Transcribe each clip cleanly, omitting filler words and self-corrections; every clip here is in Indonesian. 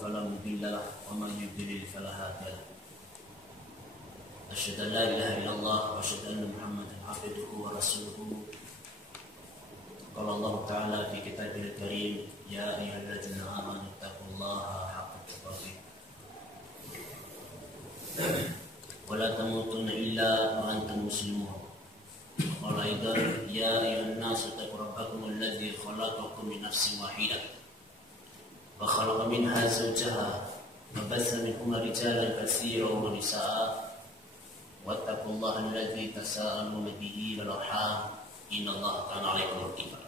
فلا مضل له ومن يضلل فلا هادي له أشهد أن لا إله إلا الله وأشهد أن محمدا عبده ورسوله قال الله تعالى في كتابه الكريم يا أيها الذين آمنوا اتقوا الله حق تقاته ولا تموتن إلا وأنتم مسلمون قال أيضا يا أيها الناس اتقوا ربكم الذي خلقكم من نفس واحدة وخلق منها زوجها وبث منهما رجالا كثيرا ونساء واتقوا الله الذي تساءلون به والأرحام إن الله كان عليكم رقيبا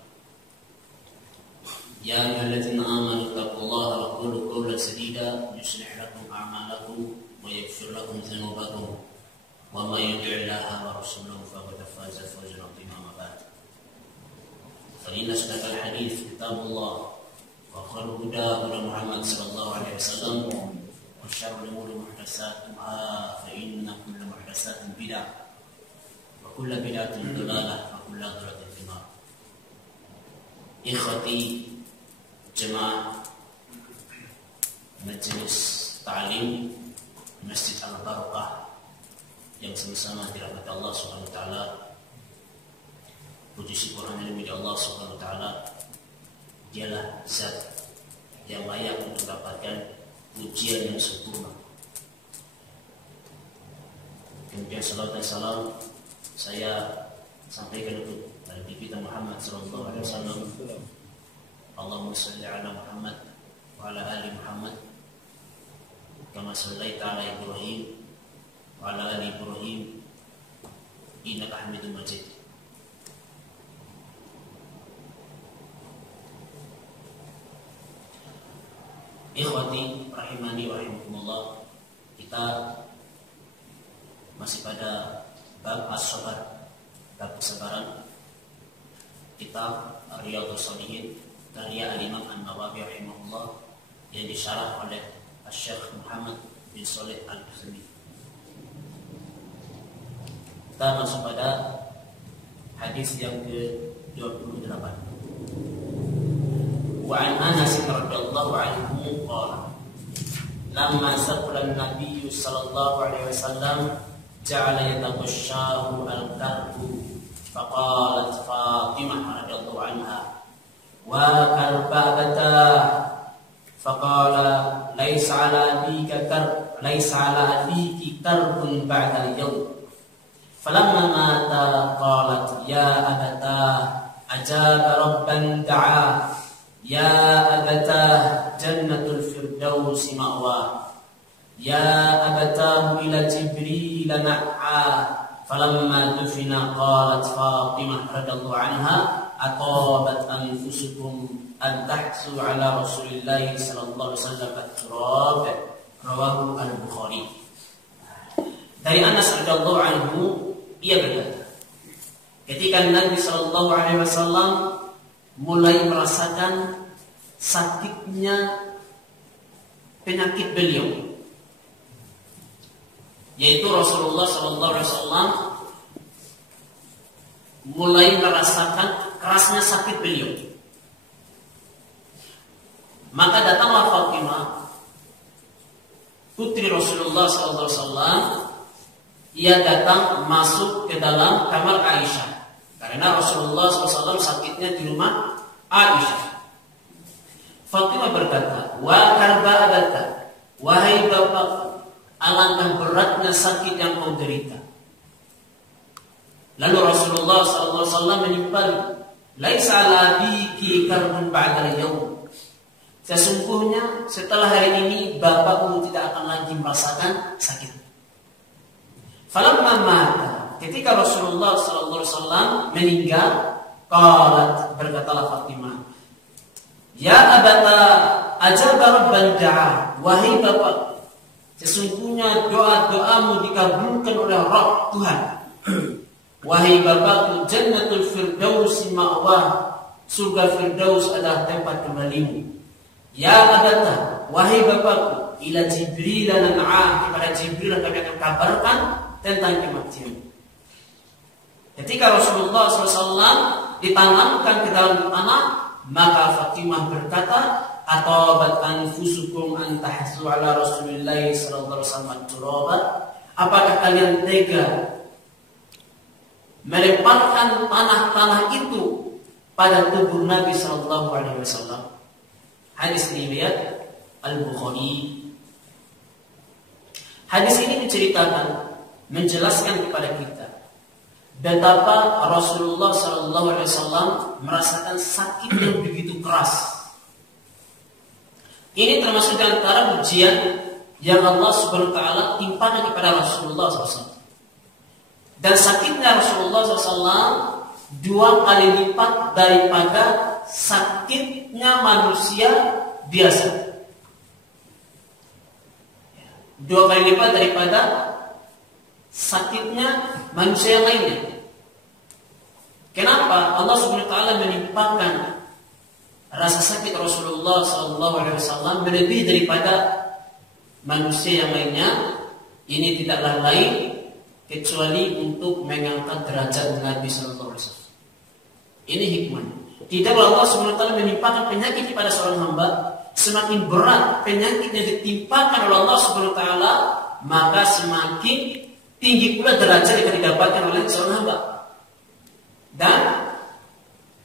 يا أيها الذين آمنوا اتقوا الله وقولوا قولا سديدا يصلح لكم أعمالكم ويغفر لكم ذنوبكم ومن يطع الله ورسوله فقد فاز فوزا عظيما. أما بعد فإن أصدق الحديث كتاب الله وخير الهدى هدى محمد صلى الله عليه وسلم وشر الأمور محدثاتها فإن كل محدثات بدعة وكل بدعة ضلالة وكل ضلالة في النار. Ikhwati jemaah majelis ta'lim Masjid Al-Barakah yang sama-sama dirahmati Allah Subhanahu wa taala. Puji syukur hanya milik Allah Subhanahu wa taala. Dialah zat yang layak untuk mendapatkan pujian yang sempurna. Kemudian salawat dan salam saya sampaikan untuk Nabi kita Muhammad sallallahu alaihi wasallam. Allahumma shalli ala Muhammad wa ala ali Muhammad kama shallaita ala Ibrahim wa ala ali Ibrahim innaka Hamidum Majid. Ikhwati rahimani wa rahimakumullah, kita masih pada bab as-sabar, bab kesabaran. Kitab Riyadhus Shalihin karya Al-Imam An-Nawawi rahimahullah yang disyarah oleh Syekh Muhammad bin Shalih Al-Utsaimin. Kita masuk pada hadis yang ke-28. وعن أنس رضي الله عنه قال لما سقل النبي صلى الله عليه وسلم جعل يتغشاه الكرب فقالت فاطمة رضي الله عنها وكرب أبتاه فقال ليس على أبيك كرب بعد اليوم فلما مات قالت يا أبتاه أجاب ربا دعاه يا أبتاه جنة الفردوس مأواه يا أبتاه إلى جبريل نعاه فلما دفن قالت فاطمة رضي الله عنها أطابت أنفسكم أن تحسوا على رسول الله صلى الله عليه وسلم التراب رواه البخاري. Dari Anas radhiyallahu anhu ia berkata, ketika Nabi sallallahu alaihi wasallam mulai merasakan sakitnya penyakit beliau, yaitu Rasulullah sallallahu alaihi wasallam mulai merasakan kerasnya sakit beliau, maka datanglah Fatimah putri Rasulullah sallallahu alaihi wasallam. Ia datang masuk ke dalam kamar Aisyah karena Rasulullah SAW sakitnya di rumah Aisyah. Fatimah berkata, wa karba abata, wahai bapakku, alangkah beratnya sakit yang kau derita. Lalu Rasulullah SAW menimpali, laisa ala abiki karbun ba'dal yaum. Sesungguhnya setelah hari ini bapakmu tidak akan lagi merasakan sakit. Falamma mata, ketika Rasulullah SAW meninggal, qalat, berkatalah Fatimah, ya abata ajaba rabban da'a, wahai bapak, sesungguhnya doa-doamu dikabulkan oleh Rabb Tuhan. Wahai bapakku, jannatul firdausi ma'wah, surga Firdaus adalah tempat kembalimu. Ya abata, wahai bapakku, ila Jibril nan'a, kepada Jibril kami akan kabarkan tentang kematian. Ketika Rasulullah SAW ditanamkan ke dalam tanah, maka Fatimah berkata, atabat anfusukum an tahzu ala Rasulillah sallallahu alaihi wasallam turaba. Apakah kalian tega melemparkan tanah-tanah itu pada tubuh Nabi sallallahu alaihi wasallam? Hadis riwayat Al-Bukhari. Hadis ini menjelaskan kepada kita betapa Rasulullah sallallahu alaihi wasallam merasakan sakit yang begitu keras. Ini termasuk di antara ujian yang Allah Subhanahu wa taala timpakan kepada Rasulullah SAW. Dan sakitnya Rasulullah SAW 2 kali lipat daripada sakitnya manusia biasa. 2 kali lipat daripada sakitnya manusia yang lainnya. Kenapa Allah Subhanahu wa taala menimpakan rasa sakit Rasulullah SAW melebihi daripada manusia yang lainnya? Ini tidaklah lain kecuali untuk mengangkat derajat Nabi SAW. Ini hikmahnya. Tidak Allah Subhanahu wa taala menimpakan penyakit kepada seorang hamba, semakin berat penyakit yang ditimpakan oleh Allah Subhanahu wa taala, maka semakin tinggi pula derajat yang didapatkan oleh seorang hamba. Dan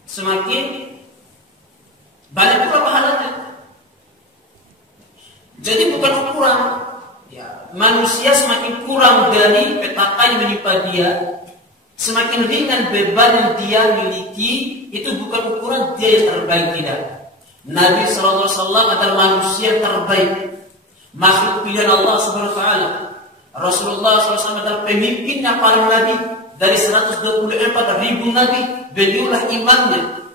semakin banyak pula pahalanya. Jadi bukan ukuran manusia semakin kurang dari petaka yang menimpa dia, semakin ringan beban yang dia miliki, itu bukan ukuran dia yang terbaik, tidak. Nabi SAW adalah manusia yang terbaik, makhluk pilihan Allah Subhanahu wa taala. Rasulullah SAW adalah pemimpinnya para nabi. Dari 124.000 nabi, beliaulah imamnya.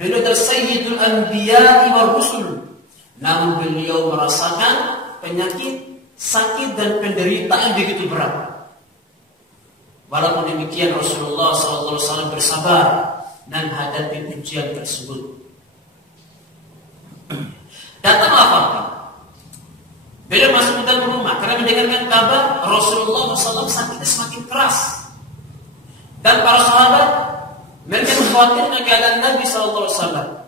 Beliau adalah Sayyidul Anbiya wa Rusul. Namun beliau merasakan penyakit, sakit dan penderitaan begitu berat. Walaupun demikian Rasulullah SAW bersabar dan hadapi ujian tersebut. Datanglah Fatimah. Beliau masuk ke dalam rumah karena mendengarkan kabar Rasulullah SAW sakitnya semakin keras. Dan para sahabat mereka mengkhawatirkan keadaan Nabi SAW.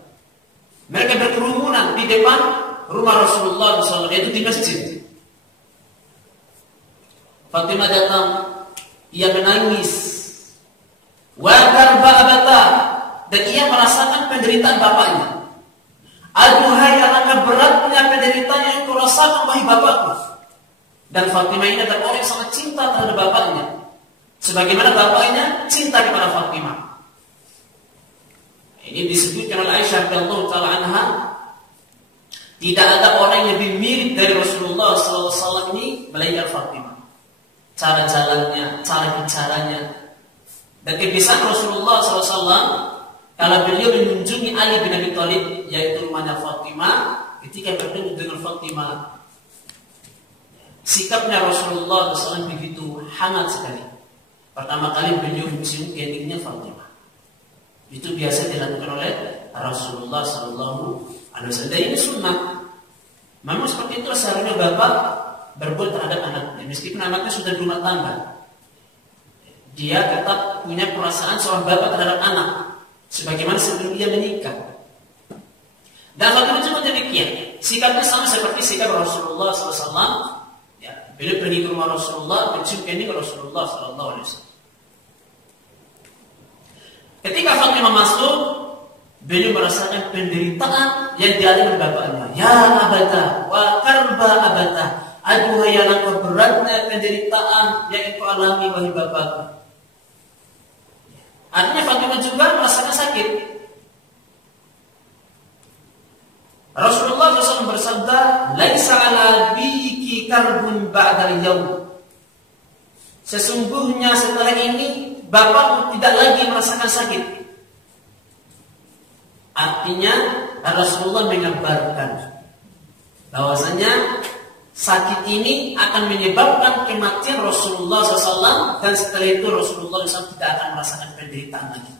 Mereka berkerumunan di depan rumah Rasulullah SAW, yaitu di masjid. Fatimah datang, ia menangis. Wa karba abata, dan ia merasakan penderitaan bapaknya. Aduhai, alangkah beratnya penderitaan yang kau rasakan wahai bapakku. Dan Fatimah ini adalah orang yang sangat cinta terhadap bapaknya, sebagaimana bapaknya cinta kepada Fatimah. Ini disebutkan oleh Aisyah radhiyallahu taala anha, tidak ada orang yang lebih mirip dari Rasulullah SAW ini melainkan Fatimah. Cara jalannya, cara bicaranya, dan kebiasaan Rasulullah SAW kalau beliau mengunjungi Ali bin Abi Thalib, yaitu rumahnya Fatimah, ketika bertemu dengan Fatimah, sikapnya Rasulullah SAW begitu hangat sekali. Pertama kali beliau mencium keningnya Fatimah. Itu biasa dilakukan oleh Rasulullah SAW. Dan ini sunnah. Memang seperti itu seharusnya bapak berbuat terhadap anaknya, meskipun anaknya sudah berumah tangga. Dia tetap punya perasaan seorang bapak terhadap anak, sebagaimana sebelum dia menikah. Dan Fatimah juga demikian. Sikapnya sama seperti sikap Rasulullah SAW. Beliau pergi ke rumah Rasulullah, mencium kening Rasulullah SAW. Ketika Fatimah masuk, beliau merasakan penderitaan yang dialami oleh bapaknya. Ya abata, wa karba abata. Aduhai, alangkah beratnya penderitaan yang engkau alami wahai bapakku. Artinya Fatimah juga merasakan sakit. Rasulullah SAW bersabda, laisa ala biki karbun ba'dal yaum. Sesungguhnya setelah ini bapakmu tidak lagi merasakan sakit. Artinya Rasulullah mengabarkan bahwasanya sakit ini akan menyebabkan kematian Rasulullah SAW, dan setelah itu Rasulullah SAW tidak akan merasakan penderitaan lagi.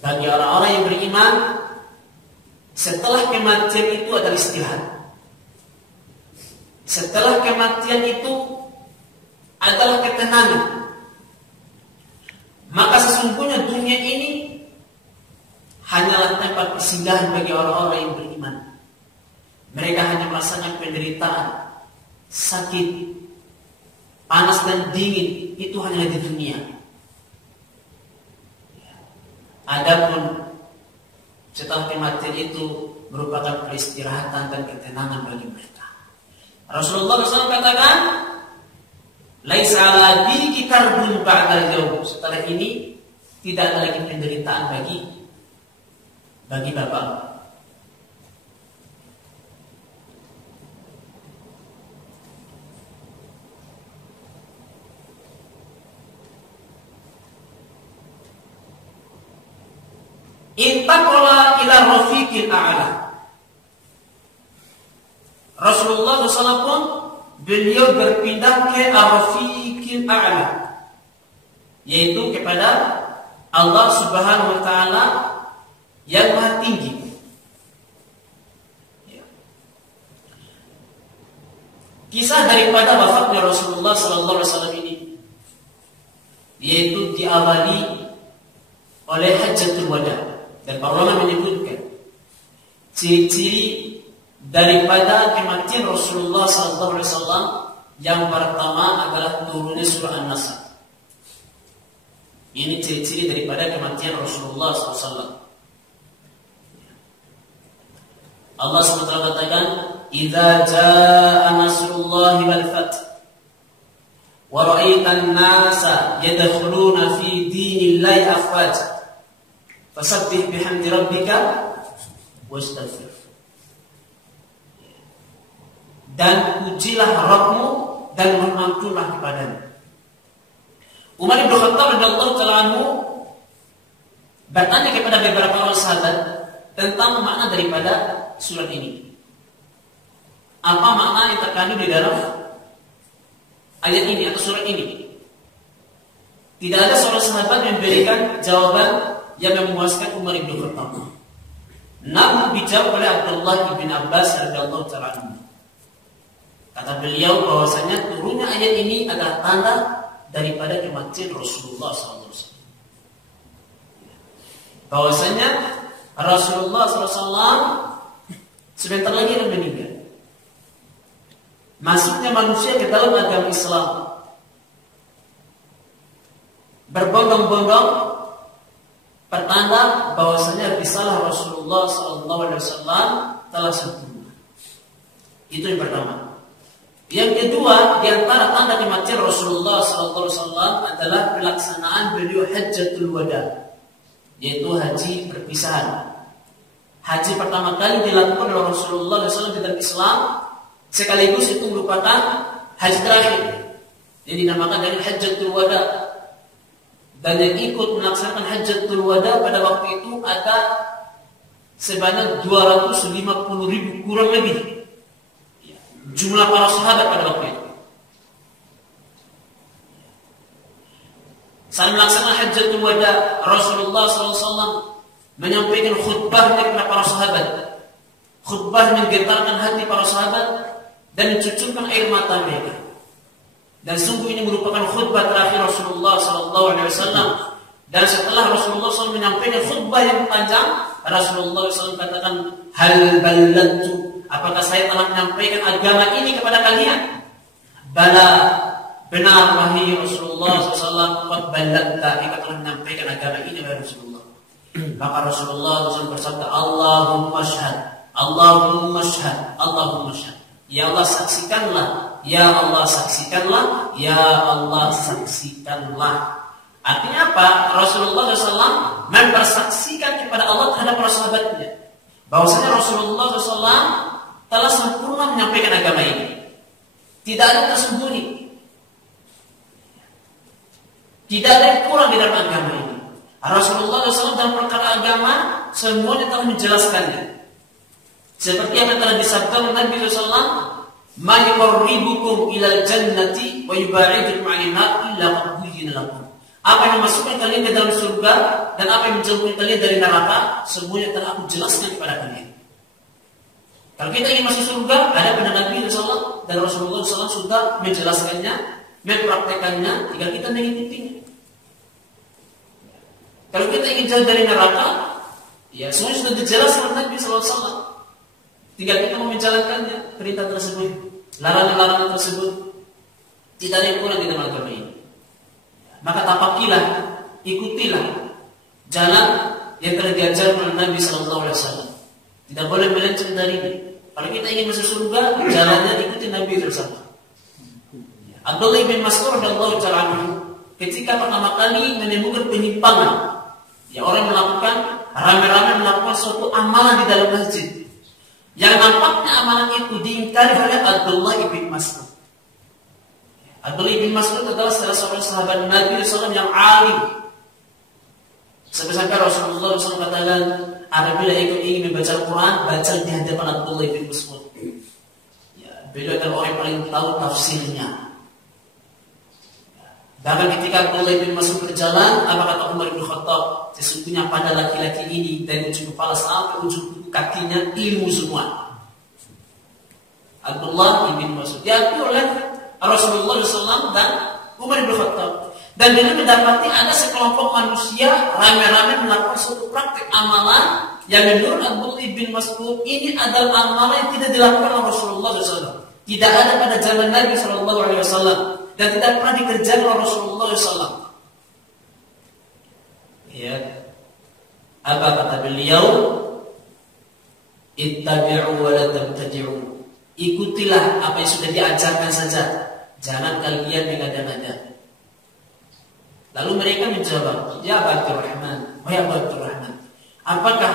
Bagi orang-orang yang beriman, setelah kematian itu adalah istirahat. Setelah kematian itu adalah ketenangan. Maka sesungguhnya dunia ini hanyalah tempat persinggahan bagi orang-orang yang beriman. Mereka hanya merasakan penderitaan, sakit, panas dan dingin, itu hanya di dunia. Adapun setelah kematian itu merupakan peristirahatan dan ketenangan bagi mereka. Rasulullah SAW katakan, "Laisa 'ala diki karbun ba'dal yaum." Setelah ini tidak ada lagi penderitaan bagi bapak. Intaqala ila rafiqil a'la. Rasulullah SAW pun beliau berpindah ke rafiqil a'la, yaitu kepada Allah Subhanahu wa taala yang maha tinggi. Kisah daripada wafatnya Rasulullah SAW ini yaitu diawali oleh Hajjatul Wada. Dan para ulama menyebutkan ciri-ciri daripada kematian Rasulullah SAW. Yang pertama adalah turunnya surah An-Nasr. Ini ciri-ciri daripada kematian Rasulullah SAW. Allah SWT katakan, "Idza jaa nasrullahi wal fath wa ra'aitan nasa yadkhuluna fi dinillahi afwaja fasabbih bihamdi rabbika wastaghfir." Dan pujilah Rabbmu dan bermantulah kepadanya. Umar bin Khattab radhiyallahu ta'ala anhu bertanya kepada beberapa orang sahabat tentang makna daripada surat ini. Apa makna yang terkandung di dalam ayat ini atau surat ini? Tidak ada seorang sahabat yang memberikan jawaban yang memuaskan Umar bin Khattab. Namun dijawab oleh Abdullah bin Abbas radhiyallahu ta'ala anhu. Kata beliau bahwasanya turunnya ayat ini adalah tanda daripada kematian Rasulullah SAW. Bahwasanya Rasulullah SAW sebentar lagi akan meninggal. Masuknya manusia ke dalam agama Islam berbondong-bondong pertanda bahwasanya risalah Rasulullah SAW telah sempurna. Itu yang pertama. Yang kedua, di antara tanda kematian Rasulullah SAW adalah pelaksanaan beliau Hajjatul Wada, yaitu haji perpisahan. Haji pertama kali dilakukan oleh Rasulullah SAW dalam Islam, sekaligus itu merupakan haji terakhir, yang dinamakan dengan Hajjatul Wada. Dan yang ikut melaksanakan Hajjatul Wada pada waktu itu ada sebanyak 250.000 kurang lebih jumlah para sahabat pada waktu itu. Saat melaksanakan Hajjatul Wada, Rasulullah SAW menyampaikan khutbahnya kepada para sahabat. Khutbah menggetarkan hati para sahabat dan mencucurkan air mata mereka. Dan sungguh ini merupakan khutbah terakhir Rasulullah SAW. Dan setelah Rasulullah SAW menyampaikan khutbah yang panjang, Rasulullah SAW katakan, "Hal ballantu?" Apakah saya telah menyampaikan agama ini kepada kalian? Bala, benar wahai Rasulullah SAW, qad ballagta, engkau telah menyampaikan agama ini kepada Rasulullah. Maka Rasulullah SAW bersabda, "Allahumma syahad, Allahumma syahad, Allahumma syahad." Ya Allah saksikanlah, ya Allah saksikanlah, ya Allah saksikanlah. Artinya apa? Rasulullah SAW mempersaksikan kepada Allah terhadap para sahabatnya bahwasanya Rasulullah SAW telah sempurna menyampaikan agama ini. Tidak ada tersembunyi, tidak ada yang kurang di dalam agama ini. Rasulullah SAW dalam perkara agama semuanya telah menjelaskannya. Seperti yang telah disabdakan Nabi SAW, "Ma yuqarribukum ilal jannati wa yubaidukum 'anil nar illa qad buyyina lakum." Apa yang memasukkan kalian ke dalam surga dan apa yang menjauhkan kalian dari neraka, semuanya telah aku jelaskan kepada kalian. Kalau kita ingin masuk surga, ada pada Nabi SAW dan Rasulullah SAW sudah menjelaskannya, mempraktekannya, tinggal kita mengikutinya. Kalau kita ingin jauh dari neraka, ya semuanya sudah dijelaskan oleh Nabi SAW. Tinggal kita mau menjalankannya, perintah tersebut, larangan-larangan tersebut. Tidak ada yang kurang di dalam agama ini. Maka tapakilah, ikutilah jalan yang telah diajarkan oleh Nabi SAW. Tidak boleh melenceng darinya. Kalau kita ingin masuk surga, jalannya ikuti Nabi SAW. Abdullah bin Mas'ud radhiyallahu ta'ala anhu ketika pertama kali menemukan penyimpangan, ya orang melakukan ramai-ramai melakukan suatu amalan di dalam masjid, yang nampaknya amalan itu diingkari oleh Abdullah bin Mas'ud. Abdullah bin Mas'ud adalah salah seorang sahabat Nabi SAW yang alim. Sampai-sampai Rasulullah SAW katakan, apabila ingin membaca Al-Quran, baca di hadapan Abdullah bin Mas'ud. Ya, beliau adalah orang yang paling tahu tafsirnya. Bahkan ketika Abdullah bin Mas'ud berjalan, apa kata Umar bin Khattab? Sesungguhnya pada laki-laki ini dari ujung kepala sampai ujung kakinya ilmu semua. Abdullah bin Mas'ud diakui oleh Rasulullah SAW dan Umar bin Khattab. Dan dia mendapati ada sekelompok manusia ramai-ramai melakukan suatu praktik amalan yang menurut Abdullah bin Mas'ud ini adalah amalan yang tidak dilakukan oleh Rasulullah SAW. Tidak ada pada zaman Nabi SAW. Dan tidak pernah dikerjakan oleh Rasulullah SAW. Ya, apa kata beliau? Ittabi'u wa la tabtadi'u. Ikutilah apa yang sudah diajarkan saja, jangan kalian mengada-ngada. Lalu mereka menjawab, ya Abdul Rahman, wahai Abdul Rahman, apakah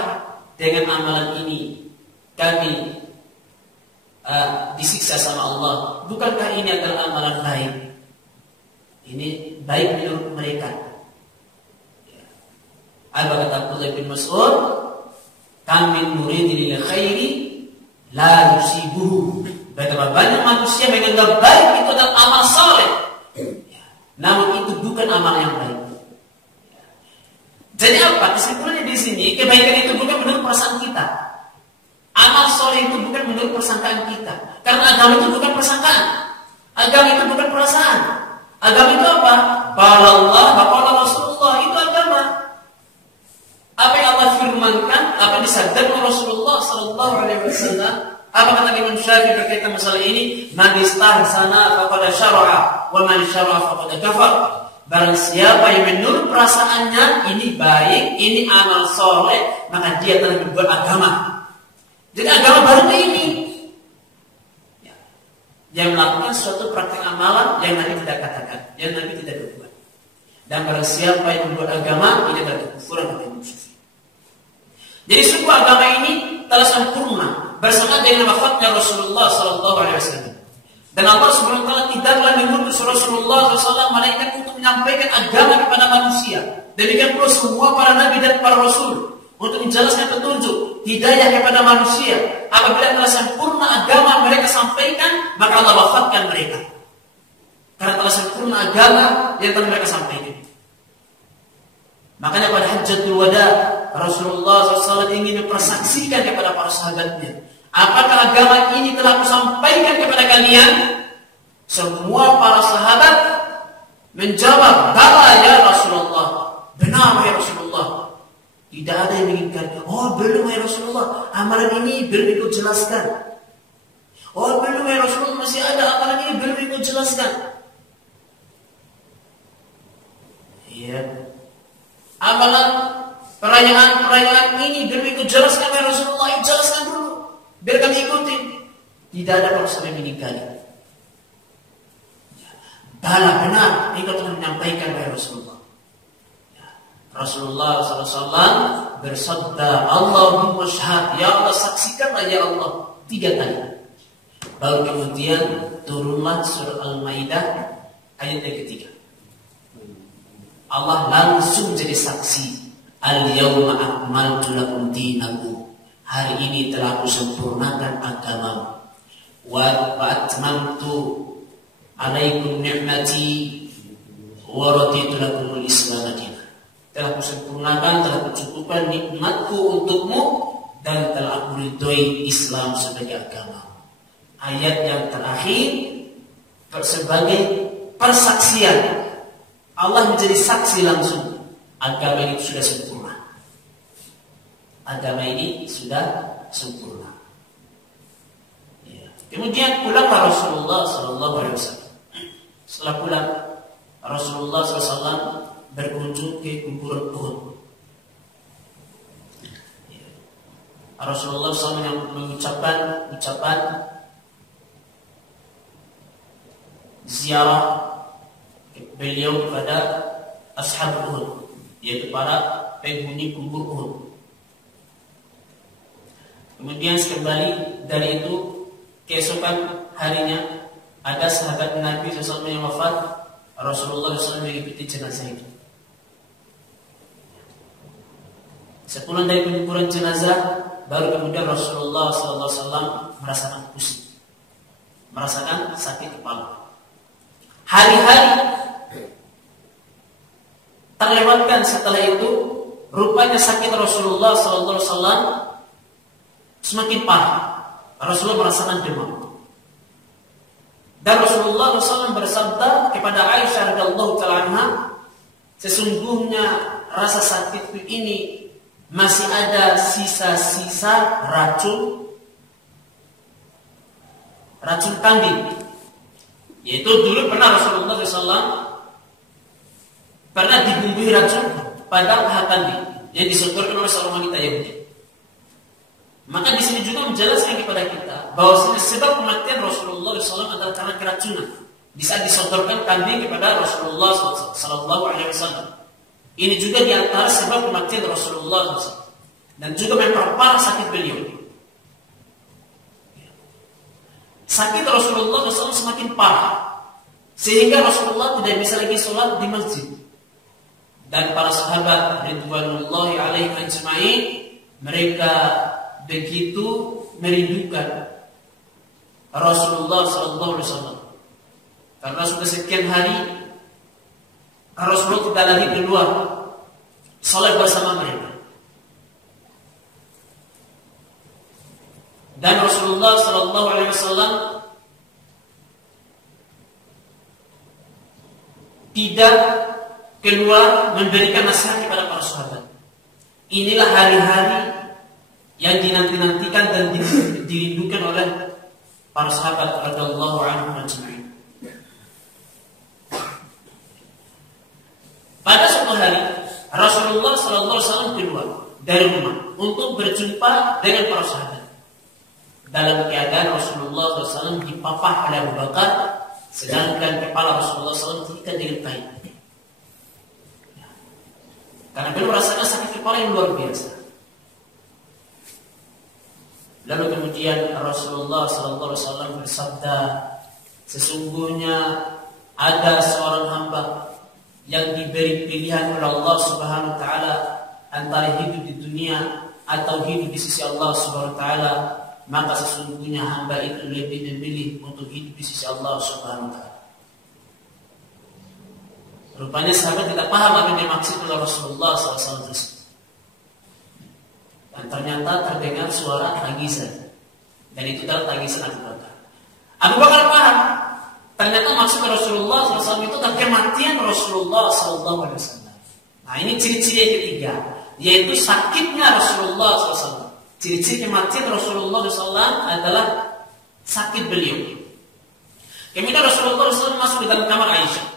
dengan amalan ini kami disiksa sama Allah? Bukankah ini adalah amalan baik? Ini baik menurut mereka. Apa kata Abdullah bin Mas'ud? Kami muridin lil khairi la yusibuhu. Betapa banyak manusia menganggap baik itu adalah amal saleh, namun itu bukan amal yang baik. Jadi apa? Kesimpulannya di sini, kebaikan itu bukan menurut perasaan kita. Amal saleh itu bukan menurut persangkaan kita. Karena agama itu bukan persangkaan. Agama itu bukan perasaan. Agama itu apa? Qala Allah wa qala Rasulullah, itu agama. Apa yang Allah firmankan, apa yang disabdakan Rasulullah sallallahu alaihi wasallam. Apa kata Imam Syafi'i berkaitan masalah ini? Man istahsana faqad syara'a wa man syara'a faqad kafar. Barang siapa yang menurut perasaannya ini baik, ini amal soleh, maka dia telah membuat agama. Jadi agama baru ini yang melakukan suatu praktik amalan yang Nabi tidak katakan, yang Nabi tidak berbuat. Dan barang siapa yang membuat agama, ini adalah kekufuran dan musyrik. Jadi sungguh agama ini telah sempurna bersama dengan wafatnya Rasulullah SAW. Dan Allah Subhanahu wa taala tidaklah mengutus Rasulullah SAW malaikat untuk menyampaikan agama kepada manusia. Demikian pula semua para nabi dan para rasul untuk menjelaskan petunjuk hidayah kepada manusia. Apabila telah sempurna agama mereka sampaikan, maka Allah wafatkan mereka. Karena telah sempurna agama yang telah mereka sampaikan. Makanya pada Hajjatul Wada Rasulullah SAW ingin mempersaksikan kepada para sahabatnya, apakah agama ini telah aku sampaikan kepada kalian? Semua para sahabat menjawab, bala ya Rasulullah, benar ya Rasulullah. Tidak ada yang menginginkan, oh belum ya Rasulullah, amalan ini belum ikut jelaskan. Oh belum ya Rasulullah, masih ada amalan ini belum ikut jelaskan. Iya. Amalan perayaan ini belum ikut jelaskan ya Rasulullah, jelaskan dulu biar kami ikuti. Tidak ada manusia yang meninggali. Bala benar, ikut menyampaikan ya Rasulullah. Rasulullah SAW bersabda, Allahumma syahad, ya Allah saksikanlah ya Allah 3 kali. Baru kemudian turunlah surah Al-Maidah ayat yang ketiga. Allah langsung jadi saksi. Al-yawma akmaltu lakum dinakum. Hari ini telah aku sempurnakan agamamu. Wa atmamtu alaikum ni'mati wa raditu lakumul Islam dinan. Telah kusempurnakan, telah kucukupkan nikmatku untukmu, dan telah aku ridhoi Islam sebagai agama. Ayat yang terakhir sebagai persaksian. Allah menjadi saksi langsung. Agama ini sudah sempurna. Agama ini sudah sempurna. Ya. Kemudian pulanglah Rasulullah SAW. Setelah pulang, Rasulullah SAW berkunjung ke kuburan Uhud. Ya. Rasulullah SAW mengucapkan ucapan ziarah beliau kepada ashab Uhud, yaitu para penghuni kubur Uhud. Kemudian kembali dari itu, keesokan harinya ada sahabat Nabi SAW yang wafat. Rasulullah SAW mengikuti jenazah itu. Sepulang dari penguburan jenazah, baru kemudian Rasulullah SAW merasakan pusing, merasakan sakit kepala. Hari-hari terlewatkan setelah itu, rupanya sakit Rasulullah SAW semakin parah. Rasulullah merasakan demam. Dan Rasulullah SAW bersabda kepada Aisyah radhiyallahu ta'ala anha, sesungguhnya rasa sakitku ini masih ada sisa-sisa racun kambing. Yaitu dulu pernah Rasulullah SAW pernah dibumbui racun pada paha kambing yang disodorkan oleh seorang wanita Yahudi. Maka di sini juga menjelaskan kepada kita bahwa sebab kematian Rasulullah SAW adalah karena keracunan. Di saat disodorkan kambing kepada Rasulullah SAW. Ini juga di antara sebab kematian Rasulullah SAW. Dan juga memperparah sakit beliau. Sakit Rasulullah SAW semakin parah, sehingga Rasulullah tidak bisa lagi sholat di masjid. Dan para sahabat ridwanullahi alaihim ajma'in, mereka begitu merindukan Rasulullah SAW, karena sudah sekian hari Rasulullah tidak lagi keluar sholat bersama mereka. Dan Rasulullah SAW tidak keluar memberikan nasihat kepada para sahabat. Inilah hari-hari yang dinanti-nantikan dan dirindukan oleh para sahabat radhiyallahu anhum ajma'in. Pada suatu hari Rasulullah SAW keluar dari rumah untuk berjumpa dengan para sahabat. Dalam keadaan Rasulullah SAW dipapah oleh Abu Bakar, sedangkan kepala Rasulullah SAW terikat dengan kain. Karena beliau merasakan sakit kepala yang luar biasa. Lalu kemudian Rasulullah SAW bersabda, sesungguhnya ada seorang hamba yang diberi pilihan oleh Allah Subhanahu Wa Taala antara hidup di dunia atau hidup di sisi Allah Subhanahu Wa Taala, maka sesungguhnya hamba itu lebih memilih untuk hidup di sisi Allah Subhanahu Wa Taala. Rupanya sahabat tidak paham apa yang dimaksud oleh Rasulullah SAW tersebut. Dan ternyata terdengar suara tangisan, dan itu adalah tangisan Abu Bakar. Abu Bakar paham. Ternyata maksud Rasulullah SAW itu adalah kematian Rasulullah SAW. Nah, ini ciri-ciri yang ketiga, yaitu sakitnya Rasulullah SAW. Ciri-ciri kematian Rasulullah SAW adalah sakit beliau. Kemudian Rasulullah SAW masuk di dalam kamar Aisyah.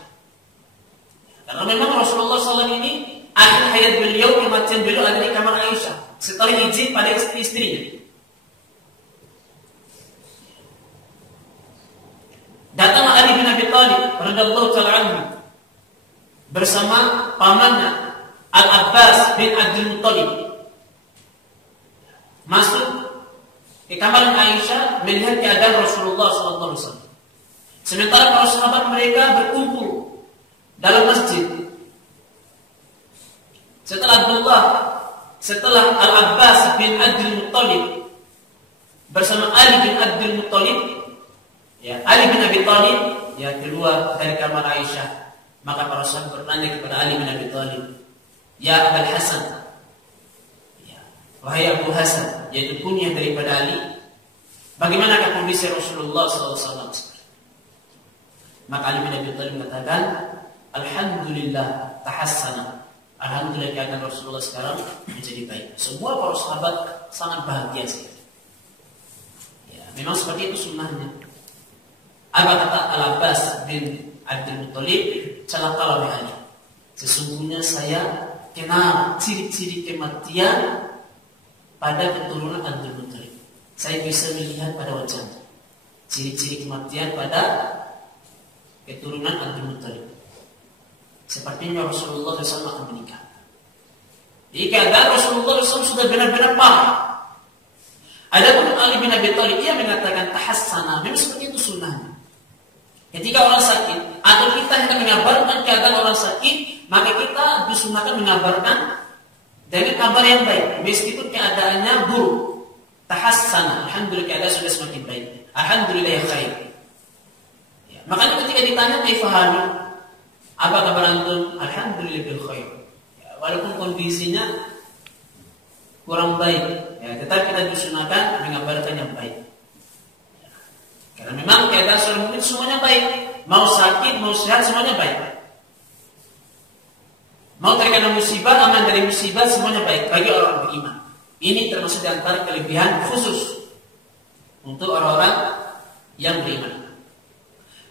Karena memang Rasulullah SAW ini akhir hayat beliau, kematian beliau ada di kamar Aisyah setelah izin pada istri-istrinya. Datang Ali bin Abi Thalib radhiyallahu ta'ala anhu bersama pamannya Al-Abbas bin Abdul Muttalib masuk ke kamar Aisyah melihat keadaan Rasulullah SAW. Sementara para sahabat mereka berkumpul dalam masjid. Setelah Al-Abbas bin Abdul Muttalib bersama Ali bin Abdul Muttalib, ya, Ali bin Abi Thalib ya keluar dari kamar Aisyah, Maka para sahabat bertanya kepada Ali bin Abi Thalib, "Ya Abul Hasan," ya, wahai Abu Hasan, yaitu kunyah daripada Ali, "bagaimanakah kondisi Rasulullah SAW?" Maka Ali bin Abi Thalib mengatakan, "Alhamdulillah tahassana." Alhamdulillah keadaan Rasulullah sekarang menjadi baik. Semua para sahabat sangat bahagia sekali. Ya, memang seperti itu sunnahnya. Apa kata Al-Abbas bin Abdul Muttalib? Celakalah wahai Ali. Sesungguhnya saya kenal ciri-ciri kematian pada keturunan Abdul Muttalib. Saya bisa melihat pada wajahnya ciri-ciri kematian pada keturunan Abdul Muttalib. Sepertinya Rasulullah SAW akan menikah. Jadi keadaan Rasulullah SAW sudah benar-benar parah. Adapun Ali bin Abi Thalib, ia mengatakan tahassana. Memang seperti itu sunnahnya. Ketika orang sakit atau kita hendak mengabarkan keadaan orang sakit, maka kita disunahkan mengabarkan dengan kabar yang baik, meskipun keadaannya buruk. Tahassana, alhamdulillah keadaan sudah semakin baik. Alhamdulillah ya khair. Ya, makanya ketika ditanya kaifahani, apa kabar antum? Alhamdulillah bil khair. Ya, walaupun kondisinya kurang baik, ya, tetapi kita disunahkan mengabarkan yang baik. Ya, karena memang keadaan seorang mukmin semuanya baik. Mau sakit, mau sehat, semuanya baik. Mau terkena musibah, aman dari musibah, semuanya baik bagi orang beriman. Ini termasuk di antara kelebihan khusus untuk orang-orang yang beriman.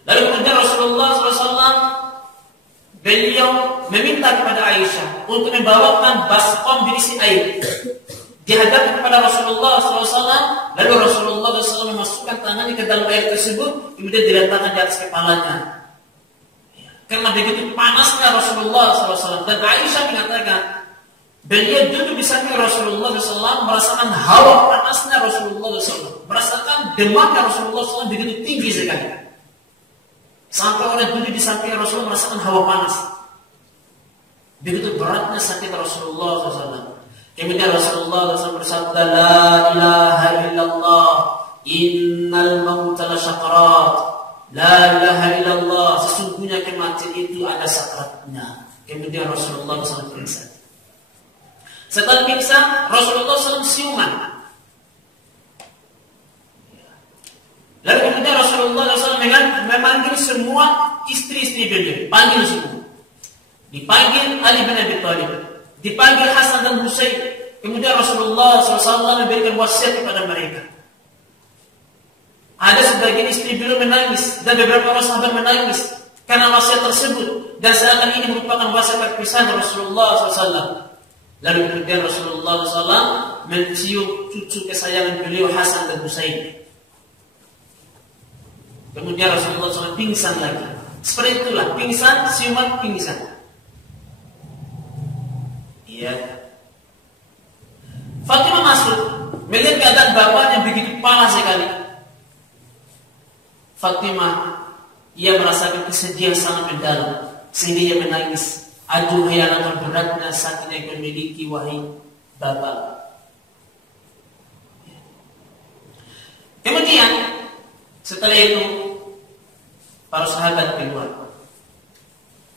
Lalu kemudian Rasulullah SAW beliau meminta kepada Aisyah untuk membawakan baskom berisi air. Dihadapkan kepada Rasulullah SAW, lalu Rasulullah SAW memasukkan tangannya ke dalam air tersebut, kemudian diletakkan di atas kepalanya. Karena begitu panasnya Rasulullah SAW, dan Aisyah mengatakan, beliau duduk di samping Rasulullah SAW, merasakan hawa panasnya Rasulullah SAW, merasakan demamnya Rasulullah SAW begitu tinggi sekali. Sampai orang duduk di samping Rasulullah merasakan hawa panas. Begitu beratnya sakit Rasulullah SAW. Kemudian Rasulullah SAW bersabda, "La ilaha illallah, innal mauta la syakarat." La ilaha illallah, sesungguhnya kematian itu ada sakaratnya. Kemudian Rasulullah SAW pingsan. Setelah pingsan, Rasulullah SAW siuman. Lalu kemudian Rasulullah SAW memanggil semua istri-istri beliau, panggil semua. Dipanggil Ali bin Abi Thalib, dipanggil Hasan dan Husain. Kemudian Rasulullah SAW memberikan wasiat kepada mereka. Ada sebagian istri beliau menangis dan beberapa orang sahabat menangis karena wasiat tersebut, dan seakan ini merupakan wasiat perpisahan Rasulullah SAW. Lalu kemudian Rasulullah SAW mencium cucu kesayangan beliau Hasan dan Husain. Kemudian Rasulullah SAW pingsan lagi. Seperti itulah, pingsan, siuman, pingsan. Iya. Fatimah masuk, melihat keadaan bapaknya begitu parah sekali. Fatimah, ia merasakan kesedihan sangat mendalam, sehingga ia menangis. Aduhai alangkah beratnya sakit yang kau miliki, wahai bapak. Kemudian setelah itu para sahabat keluar.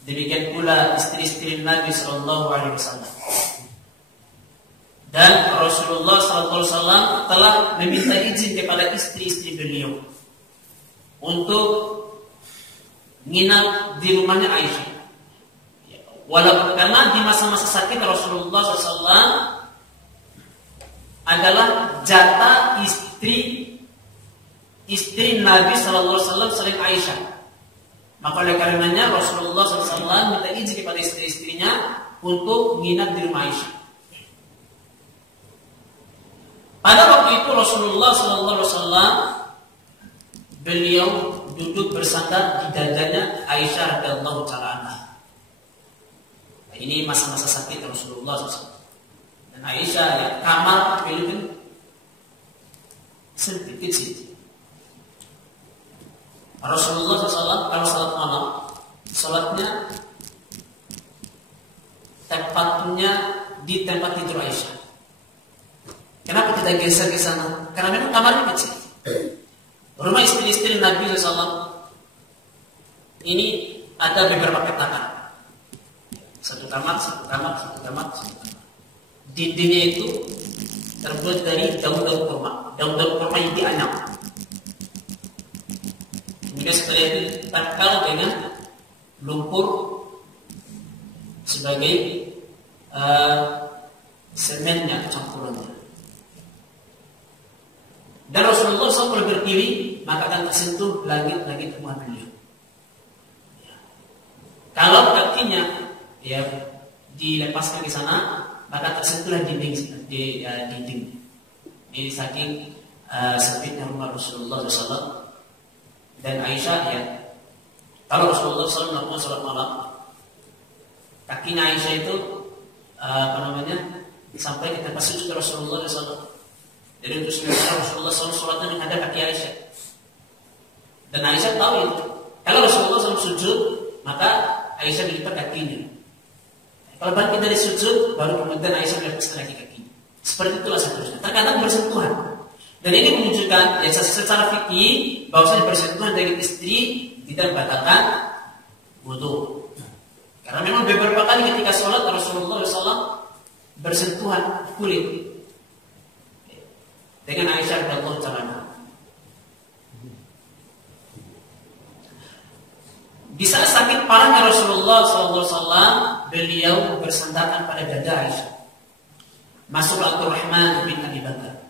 Demikian pula istri-istri Nabi Sallallahu Alaihi Wasallam. Dan Rasulullah Sallallahu Alaihi Wasallam telah meminta izin kepada istri-istri beliau untuk nginap di rumahnya Aisyah. Walaupun karena di masa-masa sakit Rasulullah SAW adalah jatah istri Nabi SAW selain Aisyah. Maka oleh karenanya Rasulullah SAW minta izin kepada istri-istrinya untuk nginap di rumah Aisyah. Pada waktu itu Rasulullah SAW beliau duduk bersandar di dadanya Aisyah radhiyallahu ta'ala anha. Ini masa-masa sakit Rasulullah SAW. Dan Aisyah, ya, kamar beliau kan sempit kecil. Rasulullah SAW kalau salat malam, salatnya tempatnya di tempat tidur Aisyah. Kenapa tidak geser ke sana? Karena memang kamarnya kecil. Rumah istri-istri Nabi SAW ini ada beberapa petakan. kamar. Dindingnya itu terbuat dari daun-daun kurma. Daun-daun kurma yang dianyam. Kemudian setelah itu ditempel dengan lumpur sebagai semennya, campurannya. Dan Rasulullah SAW berdiri, maka akan tersentuh langit-langit rumah beliau. Kalau kakinya dilepaskan ke sana, maka tersentuhlah dinding. Ini saking sempitnya rumah Rasulullah SAW. Dan Aisyah kalau Rasulullah SAW melakukan sholat malam, kakinya Aisyah itu sampai ke tempat sujud Rasulullah SAW. Jadi untuk sementara Rasulullah SAW sholatnya menghadap kaki Aisyah. Dan Aisyah tahu itu. Kalau Rasulullah SAW sujud, maka Aisyah melipat kakinya. Kalau bangkit dari sujud, baru kemudian Aisyah melepaskan kaki-kakinya. Seperti itulah seterusnya. Terkadang bersentuhan. Dan ini menunjukkan secara fikih bahwasanya bersentuhan dengan istri tidak membatalkan wudu. Karena memang beberapa kali ketika sholat Rasulullah SAW bersentuhan kulit dengan Aisyah radhiyallahu ta'ala. Di saat sakit parahnya Rasulullah SAW, beliau bersandarkan pada dada Aisyah. Masuk Abdurrahman bin Abi Bakar.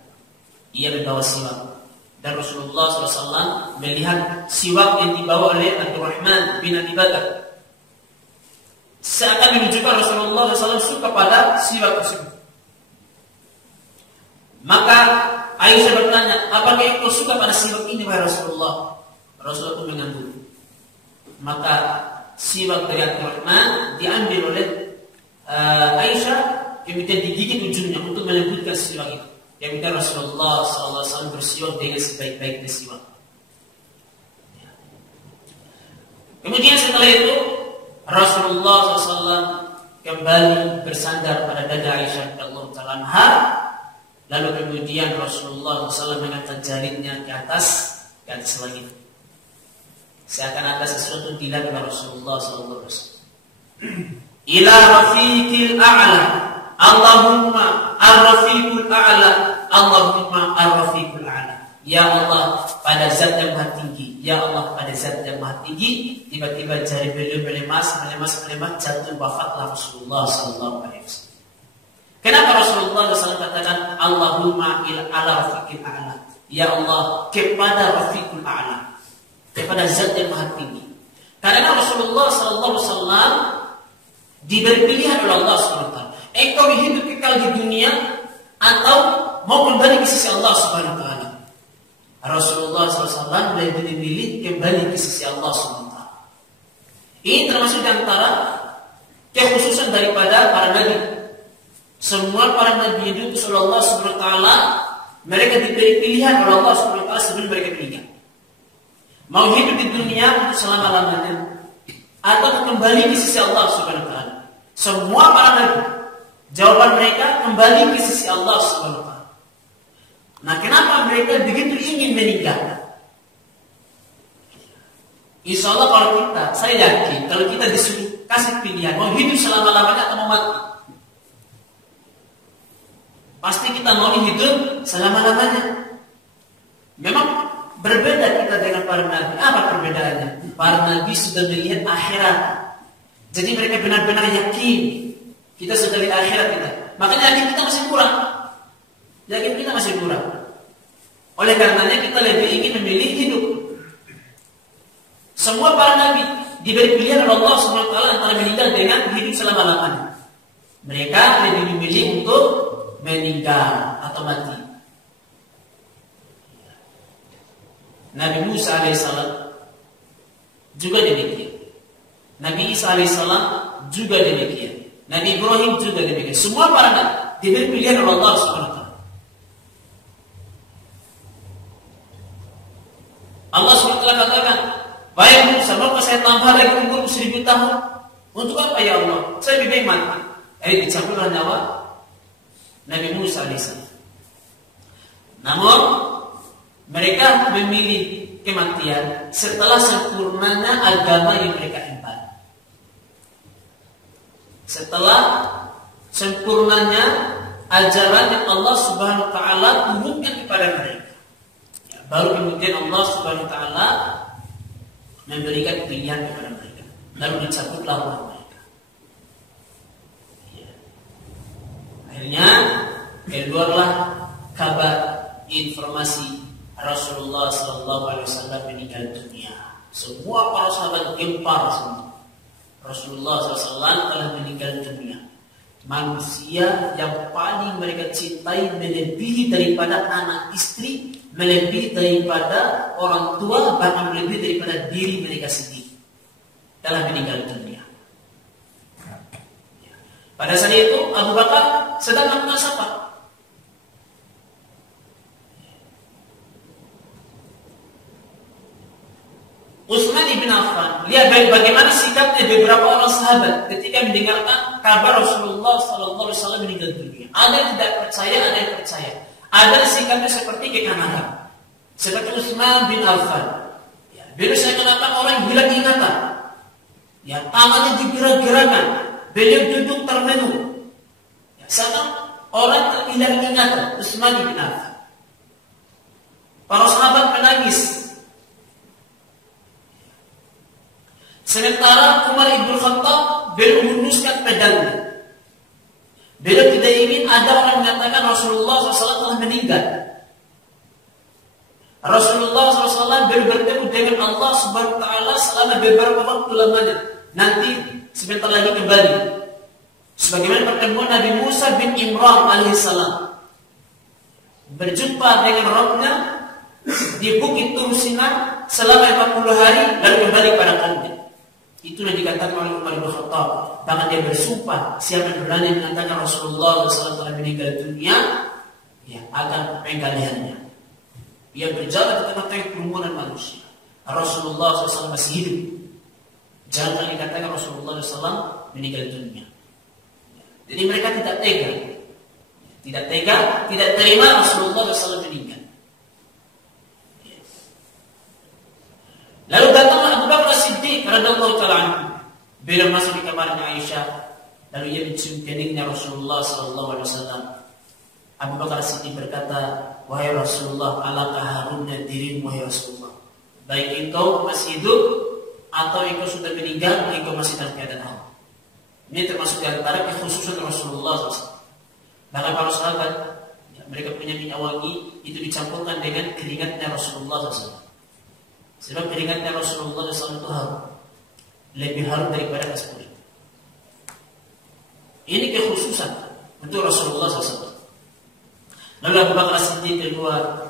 Ia membawa siwak. Dan Rasulullah SAW melihat siwak yang dibawa oleh Abdurrahman bin Abi Bakar. Seakan menunjukkan Rasulullah SAW suka pada siwak tersebut. Maka Aisyah bertanya, apakah engkau suka pada siwak ini, wahai Rasulullah? Rasulullah pun mengangguk. Maka siwak dari Abdurrahman diambil oleh Aisyah, kemudian digigit ujungnya untuk menyebutkan siwak itu. Yang minta Rasulullah SAW bersiwak dengan sebaik-baiknya siwak. Kemudian setelah itu Rasulullah SAW kembali bersandar pada dada Aisyah radhiyallahu ta'ala anha. Lalu kemudian Rasulullah SAW mengangkat jarinya ke atas langit. Seakan ada sesuatu dilakukan Rasulullah SAW. Ila rafiqil a'la. Allahumma ar-rafiqul a'la. Allahumma ar-rafiqul a'la. Ya Allah, pada zat yang maha tinggi. Ya Allah, pada zat yang maha tinggi. Tiba-tiba jari beliau melemas, jatuh, wafatlah Rasulullah SAW. Kenapa Rasulullah SAW katakan Allahumma ala rafiqil a'la? Ya Allah, kepada rafiqul a'la, kepada zat yang maha tinggi. Karena Rasulullah SAW diberi pilihan oleh Allah SWT. Engkau hidup kekal di dunia atau mau kembali ke sisi Allah SWT. Rasulullah SAW lebih memilih kembali ke sisi Allah SWT. Ini termasuk di antara kekhususan daripada para nabi. Semua para nabi hidup oleh Allah SWT, mereka diberi pilihan oleh Allah SWT sebelum mereka meninggal. Mau hidup di dunia untuk selama-lamanya atau kembali ke sisi Allah SWT. Semua para nabi, jawaban mereka kembali ke sisi Allah SWT. Nah, kenapa mereka begitu ingin meninggal? Insya Allah kalau saya yakin kalau kita disuruh kasih pilihan mau hidup selama-lamanya atau mau mati, pasti kita mau hidup selama-lamanya. Memang berbeda kita dengan para nabi. Apa perbedaannya? Para nabi sudah melihat akhirat, jadi mereka benar-benar yakin. Kita sudah lihat akhirat kita, makanya yakin kita masih kurang. Oleh karenanya kita lebih ingin memilih hidup. Semua para nabi diberi pilihan oleh Allah SWT antara meninggal dengan hidup selama-lamanya. Mereka lebih memilih untuk meninggal atau mati. Nabi Musa alaihissalam juga demikian. Nabi Isa alaihissalam juga demikian. Nabi Ibrahim juga demikian. Semua para nabi diberi pilihan oleh Allah SWT. Allah SWT katakan, baik Musa, maka saya tambah lagi umur 1000 tahun. Untuk apa ya Allah? Saya lebih baik mati. Dicabutlah nyawa Nabi Musa alaihissalam. Namun mereka memilih kematian setelah sempurnanya agama yang mereka emban. setelah sempurnanya ajaran yang Allah Subhanahu wa taala turunkan kepada mereka. Ya, baru kemudian Allah Subhanahu wa taala memberikan pilihan kepada mereka. Lalu dicabutlah oleh mereka. Ya. Akhirnya keluarlah kabar informasi Rasulullah SAW meninggal dunia. Semua para sahabat gempar semua. Rasulullah SAW telah meninggal dunia. Manusia yang paling mereka cintai melebihi daripada anak istri, melebihi daripada orang tua, bahkan melebihi daripada diri mereka sendiri, telah meninggal dunia. Pada saat itu Abu Bakar sedang melakukan safar. Utsman bin Affan lihat bagaimana sikapnya beberapa orang sahabat ketika mendengarkan kabar Rasulullah SAW meninggal dunia. Ada yang tidak percaya, ada yang percaya. Ada sikapnya seperti kekanakan, seperti Utsman bin Affan. Ya, beliau seakan-akan orang yang hilang ingatan. Ya, tangannya digerak-gerakan, beliau duduk termenung. Ya, seakan orang hilang ingatan. Utsman bin Affan. Para sahabat menangis. Sementara Umar ibn Khattab beliau menundukkan pedangnya. Beliau tidak ingin ada orang mengatakan Rasulullah SAW telah meninggal. Rasulullah SAW beliau bertemu dengan Allah Subhanahu wa taala selama beberapa waktu lamanya. Nanti sebentar lagi kembali. Sebagaimana pertemuan Nabi Musa bin Imran alaihissalam berjumpa dengan Rabbnya di Bukit Tur Sina selama 40 hari lalu kembali pada kaumnya. Itulah dikatakan oleh Umar bin Khattab. Bahkan dia bersumpah, siapa yang berani mengatakan Rasulullah SAW telah meninggal dunia, ya akan pegang lehernya. Dia berjalan di tengah-tengah kerumunan manusia. Rasulullah SAW masih hidup. Jangan dikatakan Rasulullah SAW meninggal dunia. Jadi mereka tidak tega, tidak terima Rasulullah SAW meninggal. Lalu datanglah Abu Bakar As-Siddiq radhiyallahu ta'ala anhu. Beliau masuk di kamarnya Aisyah, lalu ia mencium keningnya Rasulullah sallallahu alaihi wasallam. Abu Bakar As-Siddiq berkata, "Wahai Rasulullah, alakah harumnya dirimu wahai Rasulullah? Baik engkau masih hidup atau engkau sudah meninggal, engkau masih dalam keadaan haram." Ini termasuk di antara kekhususan Rasulullah SAW. Bahkan para sahabat, ya, mereka punya minyak wangi itu dicampurkan dengan keringatnya Rasulullah SAW. Sebab keringatnya Rasulullah SAW itu harum, lebih harum daripada kaskulit. Ini kekhususan untuk Rasulullah SAW. Lalu Abu Bakar As-Siddiq keluar.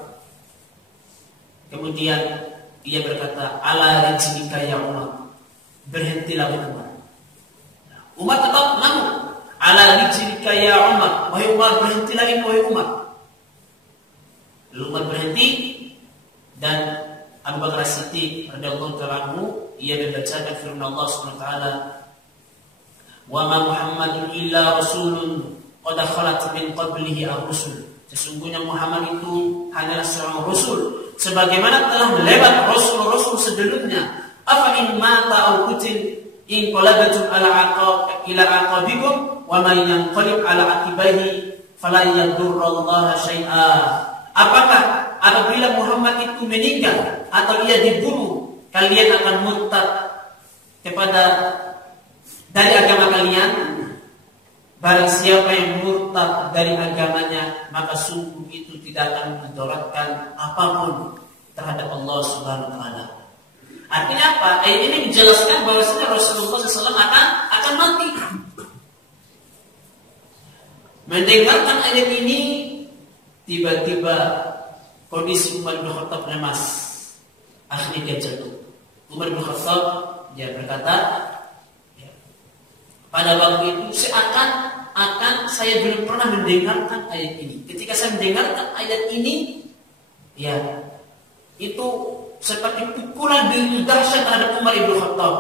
Kemudian ia berkata, "Ala rijlika ya Umar." Berhentilah Umar. Umar tetap namun, "Ala rijlika ya Umar." Wahai Umar, berhentilah ini wahai Umar. Lalu Umar berhenti dan Abu Bakar As-Siddiq radhiyallahu ta'ala anhu ia membacakan firman Allah Subhanahu wa taala, "Wa ma Muhammadun illa rasulun qad khalat min qablihi ar-rusul." Sesungguhnya Muhammad itu hanyalah seorang rasul sebagaimana telah melewat rasul-rasul sebelumnya. Afa in mata aw qutil in qalabatum ila aqabikum wa man yanqalib ala aqibaihi fala yadurrallaha syai'a. Apakah apabila Muhammad itu meninggal atau ia dibunuh, kalian akan murtad dari agama kalian? Barang siapa yang murtad dari agamanya, maka sungguh itu tidak akan mendoratkan apapun terhadap Allah Subhanahu wa taala. Artinya apa? Ayat ini menjelaskan bahwasanya Rasulullah SAW akan mati. Mendengarkan ayat ini, tiba-tiba kondisi Umar bin Khattab lemas. Akhirnya dia jatuh. Umar bin Khattab dia berkata, ya, pada waktu itu seakan saya belum pernah mendengarkan ayat ini. Ketika saya mendengarkan ayat ini, ya itu seperti pukulan begitu dahsyat terhadap Umar bin Khattab,